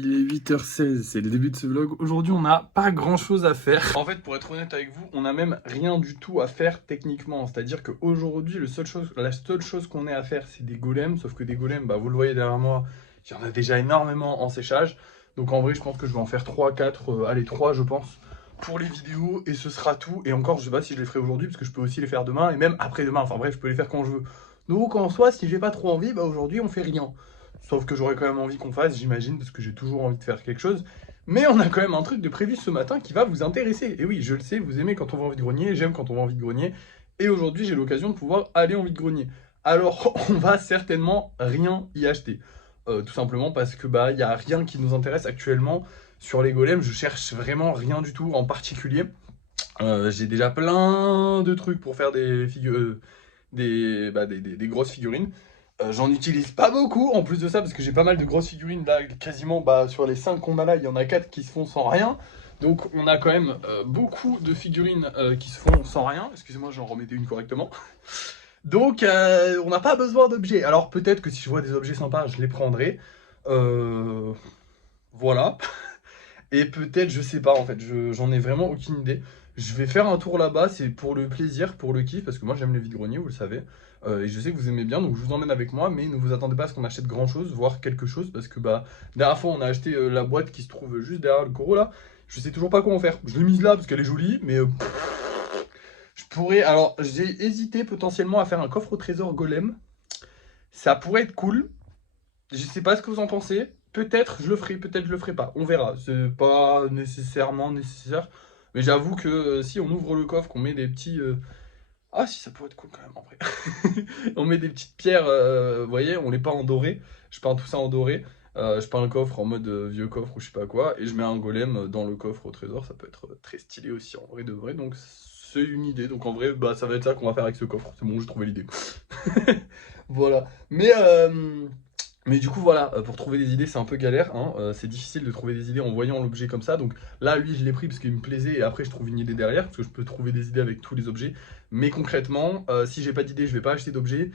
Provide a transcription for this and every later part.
Il est 8h16, c'est le début de ce vlog. Aujourd'hui, on n'a pas grand chose à faire. En fait, pour être honnête avec vous, on n'a même rien du tout à faire techniquement. C'est-à-dire qu'aujourd'hui, la seule chose qu'on ait à faire, c'est des golems. Sauf que des golems, bah, vous le voyez derrière moi, il y en a déjà énormément en séchage. Donc en vrai, je pense que je vais en faire 3, 4, allez 3 je pense, pour les vidéos. Et ce sera tout. Et encore, je sais pas si je les ferai aujourd'hui, parce que je peux aussi les faire demain et même après-demain. Enfin bref, je peux les faire quand je veux. Donc en soi, si j'ai pas trop envie, bah aujourd'hui, on fait rien. Sauf que j'aurais quand même envie qu'on fasse, j'imagine, parce que j'ai toujours envie de faire quelque chose. Mais on a quand même un truc de prévu ce matin qui va vous intéresser. Et oui, je le sais, vous aimez quand on va en vide-grenier, j'aime quand on va en vide-grenier. Et aujourd'hui, j'ai l'occasion de pouvoir aller en vide-grenier. Alors, on va certainement rien y acheter. Tout simplement parce que bah, y a rien qui nous intéresse actuellement sur les golems. Je cherche vraiment rien du tout en particulier. J'ai déjà plein de trucs pour faire des grosses figurines. J'en utilise pas beaucoup en plus de ça parce que j'ai pas mal de grosses figurines là, quasiment sur les 5 qu'on a là, il y en a 4 qui se font sans rien. Donc on a quand même beaucoup de figurines qui se font sans rien. Excusez-moi, j'en remettais une correctement. Donc on n'a pas besoin d'objets. Alors peut-être que si je vois des objets sympas, je les prendrai. Voilà. Et peut-être, je sais pas en fait, j'en ai vraiment aucune idée. Je vais faire un tour là-bas, c'est pour le plaisir, pour le kiff, parce que moi j'aime les vide-greniers, vous le savez. Et je sais que vous aimez bien, donc je vous emmène avec moi, mais ne vous attendez pas à ce qu'on achète grand chose, voire quelque chose, parce que bah, dernière fois on a acheté la boîte qui se trouve juste derrière le coraux là. Je sais toujours pas quoi en faire. Je l'ai mise là parce qu'elle est jolie, mais je pourrais. Alors j'ai hésité potentiellement à faire un coffre au trésor golem. Ça pourrait être cool. Je sais pas ce que vous en pensez. Peut-être je le ferai, peut-être je le ferai pas. On verra. C'est pas nécessairement nécessaire. Mais j'avoue que si on ouvre le coffre, qu'on met des petits. Ah si, ça pourrait être cool quand même en vrai. On met des petites pierres, vous voyez, on les peint en doré. Je peins tout ça en doré. Je peins le coffre en mode vieux coffre ou je sais pas quoi. Et je mets un golem dans le coffre au trésor. Ça peut être très stylé aussi en vrai de vrai. Donc c'est une idée. Donc en vrai, bah, ça va être ça qu'on va faire avec ce coffre. C'est bon, j'ai trouvé l'idée. Voilà. Mais du coup, voilà, pour trouver des idées, c'est un peu galère, hein. C'est difficile de trouver des idées en voyant l'objet comme ça. Donc là, lui, je l'ai pris parce qu'il me plaisait et après, je trouve une idée derrière parce que je peux trouver des idées avec tous les objets. Mais concrètement, si j'ai pas d'idée, je vais pas acheter d'objet.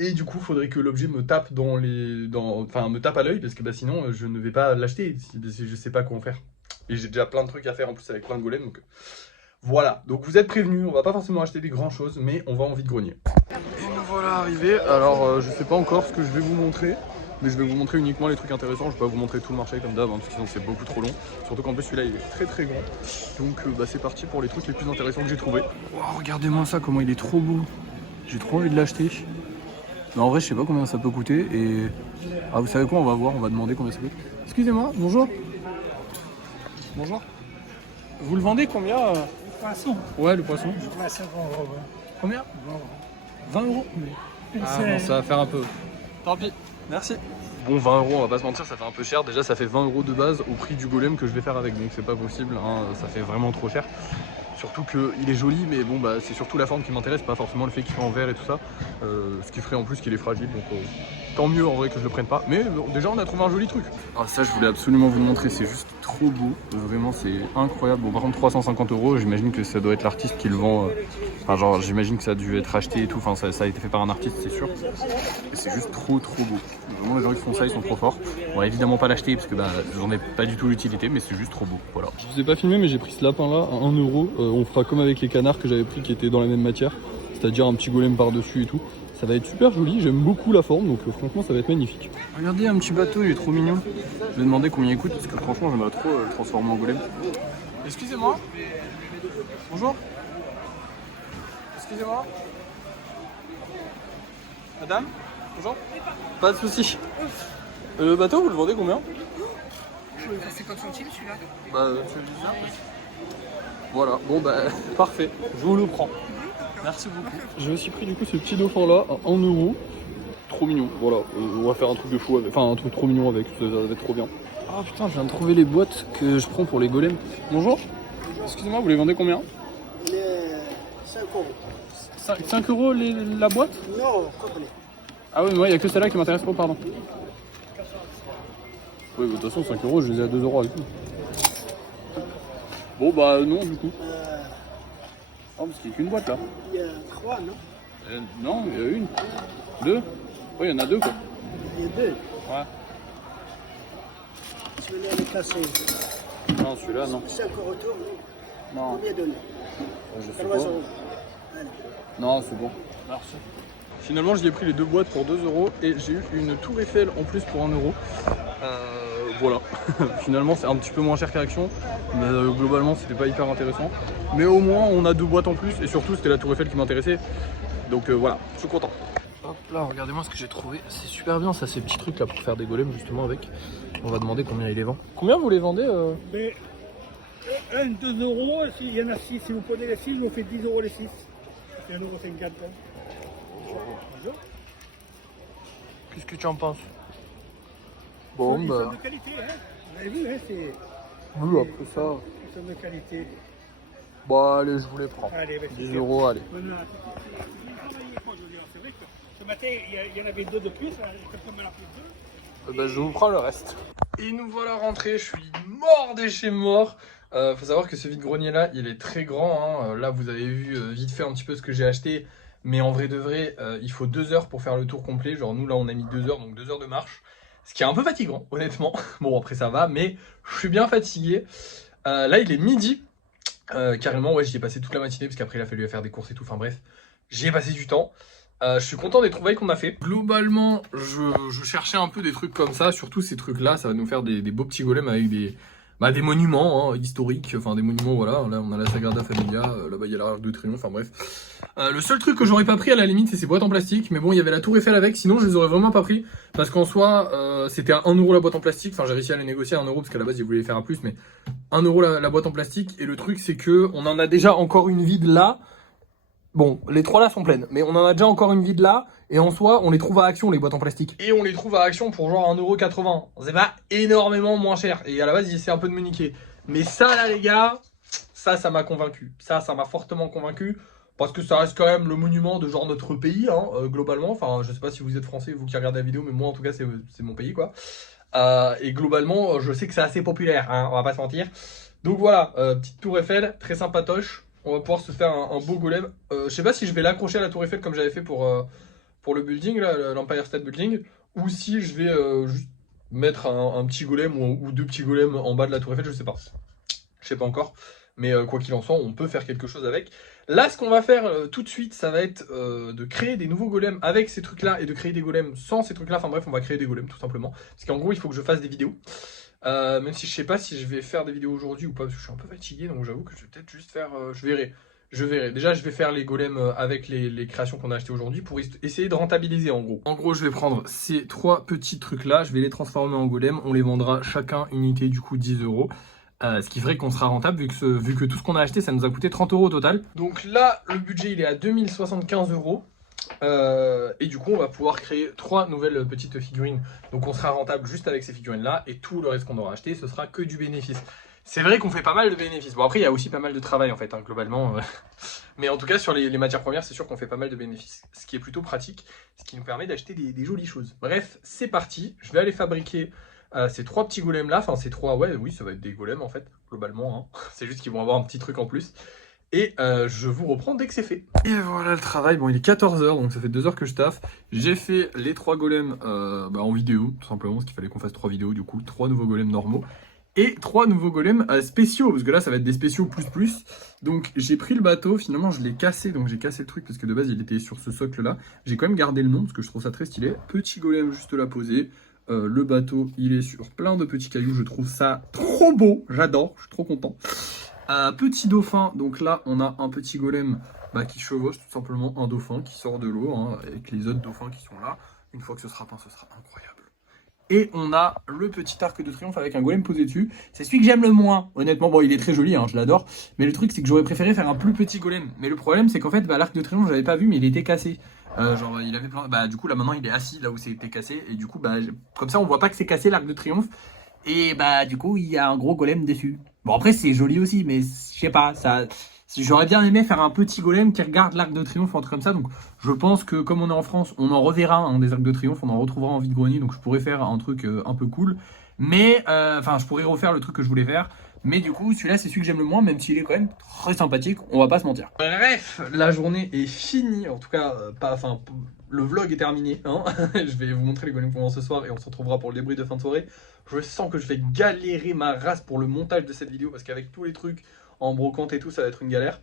Et du coup, il faudrait que l'objet me tape enfin, me tape à l'œil parce que bah, sinon, je ne vais pas l'acheter si je sais pas quoi en faire. Et j'ai déjà plein de trucs à faire en plus avec plein de golems. Donc voilà. Donc vous êtes prévenus, on va pas forcément acheter des grands choses, mais on va en vide-grenier. Et nous voilà arrivés. Alors, je sais pas encore ce que je vais vous montrer. Mais je vais vous montrer uniquement les trucs intéressants. Je vais pas vous montrer tout le marché comme d'hab, hein, parce que sinon c'est beaucoup trop long. Surtout qu'en plus celui-là il est très très grand. Donc bah, c'est parti pour les trucs les plus intéressants que j'ai trouvé. Wow, regardez-moi ça, comment il est trop beau. J'ai trop envie de l'acheter. Mais en vrai je sais pas combien ça peut coûter. Et ah, vous savez quoi, on va voir, on va demander combien ça coûte. Excusez-moi, bonjour. Bonjour. Vous le vendez combien Le poisson. Ouais, le poisson. Ouais, c'est bon, ouais. Combien 20 euros. Ah non, ça va faire un peu. Tant pis, merci. Bon, 20 euros, on va pas se mentir, ça fait un peu cher. Déjà, ça fait 20 euros de base au prix du golem que je vais faire avec, donc c'est pas possible, hein, ça fait vraiment trop cher. Surtout qu'il est joli, mais bon, bah, c'est surtout la forme qui m'intéresse, pas forcément le fait qu'il soit en verre et tout ça. Ce qui ferait en plus qu'il est fragile, donc tant mieux en vrai que je le prenne pas. Mais bon, déjà, on a trouvé un joli truc. Ah, ça, je voulais absolument vous le montrer, c'est juste trop beau. Vraiment, c'est incroyable. Bon, par contre, 350 euros, j'imagine que ça doit être l'artiste qui le vend. Enfin, genre, j'imagine que ça a dû être acheté et tout. Enfin, ça a été fait par un artiste, c'est sûr. Et c'est juste trop beau. Vraiment, les gens qui font ça, ils sont trop forts. On va évidemment pas l'acheter parce que bah, j'en ai pas du tout l'utilité, mais c'est juste trop beau. Voilà. Je vous ai pas filmé, mais j'ai pris ce lapin là à 1 euro. On fera comme avec les canards que j'avais pris qui étaient dans la même matière, c'est-à-dire un petit golem par-dessus et tout. Ça va être super joli, j'aime beaucoup la forme, donc franchement ça va être magnifique. Regardez, un petit bateau, il est trop mignon. Je vais demander combien il coûte parce que franchement j'aimerais trop le transformer en golem. Excusez-moi. Bonjour. Excusez-moi. Madame. Bonjour. Pas de soucis. Le bateau, vous le vendez combien? 50 centimes celui-là. Bah, tu dis ça. Voilà, bon bah, parfait, je vous le prends. Merci beaucoup. J'ai aussi pris du coup ce petit dauphin là à 1 euro. Trop mignon, voilà, on va faire un truc de fou avec, enfin un truc trop mignon avec, ça va être trop bien. Ah putain, je viens de trouver les boîtes que je prends pour les golems. Bonjour. Excusez-moi, vous les vendez combien? 5 euros. 5 euros la boîte? Non, complet. Ah oui, mais moi il n'y a que celle-là qui m'intéresse pas, pardon. Oui, de toute façon 5 euros, je les ai à 2 euros avec vous. Bon bah non du coup. Oh, parce qu'il n'y a qu'une boîte là. Il y a 3, non? Non, il y a une. 2. Oui, il y en a 2 quoi. Il y a 2. Ouais. Celui-là, il est cassé. Non, celui-là, non. 5 euros retour, non. Non, Combien donner je sais 3 pas. euros. Allez. Non, c'est bon. Merci. Finalement, j'y ai pris les 2 boîtes pour 2 € et j'ai eu une tour Eiffel en plus pour 1 €. Voilà. Finalement, c'est un petit peu moins cher qu'Action, mais globalement, c'était pas hyper intéressant. Mais au moins, on a 2 boîtes en plus et surtout, c'était la tour Eiffel qui m'intéressait. Donc voilà, je suis content. Hop là, regardez-moi ce que j'ai trouvé. C'est super bien, ça, ces petits trucs là pour faire des golems justement avec. On va demander combien il les vend. Combien vous les vendez Mais 1, 2 euros, il y en a 6. Si vous prenez les 6, vous faites 10 euros les 6. C'est 1,50 €. Bonjour. Qu'est-ce que tu en penses? Bon, Ils bah. sont de qualité, hein. Vous avez vu, hein, c'est. Oui, après ça. Ils sont de qualité. Bah, allez, je vous les prends. Allez, bah, 10 super. €, allez. Voilà. C'est vrai que ce matin, il y en avait 2 de plus. Quelqu'un m'en a pris 2. Bah, je vous prends le reste. Et nous voilà rentrés, je suis mort de chez mort. Faut savoir que ce vide-grenier là, il est très grand, hein. Là, vous avez vu vite fait un petit peu ce que j'ai acheté. Mais en vrai de vrai, il faut 2 heures pour faire le tour complet. Genre nous là, on a mis 2 heures, donc 2 heures de marche. Ce qui est un peu fatigant, honnêtement. Bon, après ça va, mais je suis bien fatigué. Là, il est midi. Carrément, ouais, j'y ai passé toute la matinée parce qu'après, il a fallu faire des courses et tout. Enfin bref, j'y ai passé du temps. Je suis content des trouvailles qu'on a fait. Globalement, je cherchais un peu des trucs comme ça. Surtout ces trucs-là, ça va nous faire des beaux petits golems avec des monuments, hein, historiques. Enfin, des monuments, voilà. Là, on a la Sagrada Familia. Là-bas, il y a l'Arc de Triomphe. Enfin, bref. Le seul truc que j'aurais pas pris, à la limite, c'est ces boîtes en plastique. Mais bon, il y avait la Tour Eiffel avec. Sinon, je les aurais vraiment pas pris. Parce qu'en soi, c'était à 1 € la boîte en plastique. Enfin, j'ai réussi à les négocier à 1 € parce qu'à la base, ils voulaient les faire à plus. Mais 1 € la boîte en plastique. Et le truc, c'est que on en a déjà encore une vide là. Bon, les 3 là sont pleines, mais on en a déjà encore une vide là, et en soi, on les trouve à Action, les boîtes en plastique. Et on les trouve à Action pour genre 1,80 €. C'est pas énormément moins cher, et à la base, ils essaient un peu de me niquer. Mais ça là, les gars, ça m'a convaincu. Ça m'a fortement convaincu, parce que ça reste quand même le monument de genre notre pays, hein, globalement. Enfin, je sais pas si vous êtes français, vous qui regardez la vidéo, mais moi en tout cas, c'est mon pays, quoi. Et globalement, je sais que c'est assez populaire, hein, on va pas se mentir. Donc voilà, petite tour Eiffel, très sympatoche. On va pouvoir se faire un beau golem. Je sais pas si je vais l'accrocher à la tour Eiffel comme j'avais fait pour le building, là, l'Empire State Building, ou si je vais juste mettre un petit golem ou 2 petits golems en bas de la tour Eiffel, je sais pas. Je sais pas encore. Mais quoi qu'il en soit, on peut faire quelque chose avec. Là, ce qu'on va faire tout de suite, ça va être de créer des nouveaux golems avec ces trucs-là et de créer des golems sans ces trucs-là. Enfin bref, on va créer des golems tout simplement. Parce qu'en gros, il faut que je fasse des vidéos. Même si je sais pas si je vais faire des vidéos aujourd'hui ou pas, parce que je suis un peu fatigué, donc j'avoue que je vais peut-être juste faire... je verrai. Déjà, je vais faire les golems avec les créations qu'on a achetées aujourd'hui pour essayer de rentabiliser en gros. En gros, je vais prendre ces 3 petits trucs-là, je vais les transformer en golems, on les vendra chacun unité du coup 10 €. Ce qui ferait qu'on sera rentable vu que tout ce qu'on a acheté, ça nous a coûté 30 € au total. Donc là, le budget, il est à 2075 €. Et du coup on va pouvoir créer 3 nouvelles petites figurines. Donc on sera rentable juste avec ces figurines là. Et tout le reste qu'on aura acheté, ce sera que du bénéfice. C'est vrai qu'on fait pas mal de bénéfices. Bon après il y a aussi pas mal de travail en fait, hein, globalement. Mais en tout cas sur les matières premières, c'est sûr qu'on fait pas mal de bénéfices. Ce qui est plutôt pratique, ce qui nous permet d'acheter des jolies choses. Bref, c'est parti. Je vais aller fabriquer ces 3 petits golems là. Enfin ces 3, ouais oui ça va être des golems en fait, globalement, hein. C'est juste qu'ils vont avoir un petit truc en plus. Et je vous reprends dès que c'est fait. Et voilà le travail, bon il est 14 h, donc ça fait 2 heures que je taffe. J'ai fait les 3 golems en vidéo, tout simplement, parce qu'il fallait qu'on fasse 3 vidéos, du coup 3 nouveaux golems normaux. Et 3 nouveaux golems spéciaux, parce que là ça va être des spéciaux plus. Donc j'ai pris le bateau, finalement je l'ai cassé, donc j'ai cassé le truc, parce que de base il était sur ce socle là. J'ai quand même gardé le nom, parce que je trouve ça très stylé. Petit golem juste là posé. Le bateau il est sur plein de petits cailloux, je trouve ça trop beau, j'adore, je suis trop content. Petit dauphin, donc là on a un petit golem qui chevauche tout simplement un dauphin qui sort de l'eau, hein, avec les autres dauphins qui sont là. Une fois que ce sera peint, ce sera incroyable. Et on a le petit arc de triomphe avec un golem posé dessus. C'est celui que j'aime le moins, honnêtement. Bon, il est très joli, hein, je l'adore. Mais le truc, c'est que j'aurais préféré faire un plus petit golem. Mais le problème, c'est qu'en fait, l'arc de triomphe, j'avais pas vu, mais il était cassé. Genre, il avait plein... du coup, là, maintenant, il est assis là où c'était cassé. Et du coup, comme ça, on voit pas que c'est cassé l'arc de triomphe. Et du coup, il y a un gros golem dessus. Bon, après, c'est joli aussi, mais je sais pas, ça... J'aurais bien aimé faire un petit golem qui regarde l'arc de triomphe, un truc comme ça. Donc je pense que comme on est en France, on en reverra des arcs de triomphe, on en retrouvera en vide-grenier. Donc je pourrais faire un truc un peu cool. Mais, je pourrais refaire le truc que je voulais faire. Mais du coup, celui-là, c'est celui que j'aime le moins, même s'il est quand même très sympathique, on va pas se mentir. Bref, la journée est finie, en tout cas, le vlog est terminé, hein. Je vais vous montrer les golems qu'on vend ce soir et on se retrouvera pour le débrief de fin de soirée. Je sens que je vais galérer ma race pour le montage de cette vidéo parce qu'avec tous les trucs en brocante et tout, ça va être une galère.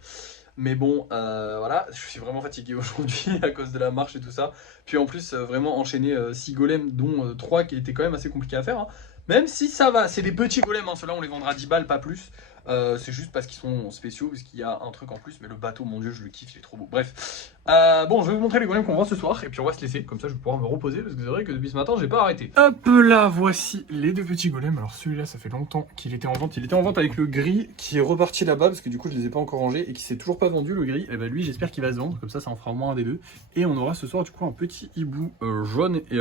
Mais bon, voilà, je suis vraiment fatigué aujourd'hui à cause de la marche et tout ça. Puis en plus, vraiment enchaîner 6 golems, dont 3 qui étaient quand même assez compliqués à faire, hein. Même si ça va, c'est des petits golems, hein. Ceux-là on les vendra 10 balles, pas plus. C'est juste parce qu'ils sont spéciaux, parce qu'il y a un truc en plus. Mais le bateau, mon dieu, je le kiffe, il est trop beau. Bref, bon, je vais vous montrer les golems qu'on vend ce soir. Et puis on va se laisser, comme ça je vais pouvoir me reposer. Parce que c'est vrai que depuis ce matin, j'ai pas arrêté. Hop là, voici les deux petits golems. Alors celui-là, ça fait longtemps qu'il était en vente. Il était en vente avec le gris qui est reparti là-bas. Parce que du coup, je les ai pas encore rangés. Et qui s'est toujours pas vendu, le gris. Et bah lui, j'espère qu'il va se vendre. Comme ça en fera au moins un des deux. Et on aura ce soir du coup un petit hibou jaune et...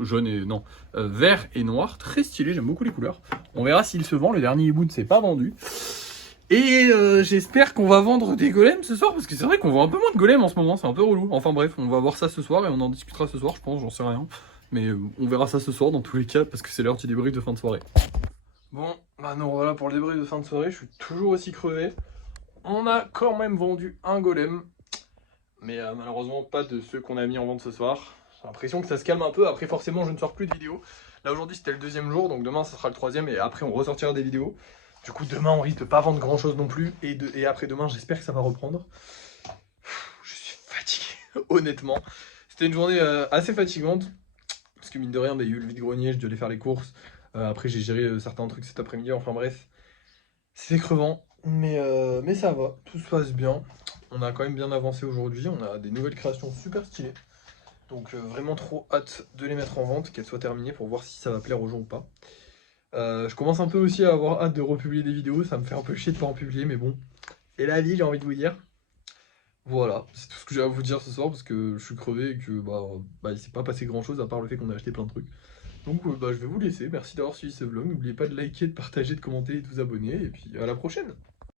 jaune et... non, vert et noir. Très stylé, j'aime beaucoup les couleurs. On verra s'il se vend. Le dernier hibou ne s'est pas vendu. Et j'espère qu'on va vendre des golems ce soir, parce que c'est vrai qu'on vend un peu moins de golems en ce moment, c'est un peu relou. Enfin bref, on va voir ça ce soir et on en discutera ce soir, je pense, j'en sais rien. Mais on verra ça ce soir dans tous les cas, parce que c'est l'heure du débrief de fin de soirée. Bon, bah non, voilà pour le débrief de fin de soirée, je suis toujours aussi crevé. On a quand même vendu un golem, mais malheureusement pas de ceux qu'on a mis en vente ce soir. J'ai l'impression que ça se calme un peu, après forcément je ne sors plus de vidéos. Là aujourd'hui c'était le deuxième jour, donc demain ça sera le troisième, et après on ressortira des vidéos. Du coup, demain, on risque de pas vendre grand chose non plus. Et après demain, j'espère que ça va reprendre. Je suis fatigué, honnêtement. C'était une journée assez fatigante. Parce que mine de rien, il y a eu le vide-grenier, je devais aller faire les courses. Après, j'ai géré certains trucs cet après-midi. Enfin bref, c'était crevant. Mais ça va, tout se passe bien. On a quand même bien avancé aujourd'hui. On a des nouvelles créations super stylées. Donc vraiment trop hâte de les mettre en vente, qu'elles soient terminées pour voir si ça va plaire aux gens ou pas. Je commence un peu aussi à avoir hâte de republier des vidéos, ça me fait un peu chier de pas en publier, mais bon. Et la vie, j'ai envie de vous dire. Voilà, c'est tout ce que j'ai à vous dire ce soir, parce que je suis crevé et que il s'est pas passé grand chose à part le fait qu'on a acheté plein de trucs. Donc je vais vous laisser, merci d'avoir suivi ce vlog, n'oubliez pas de liker, de partager, de commenter et de vous abonner, et puis à la prochaine.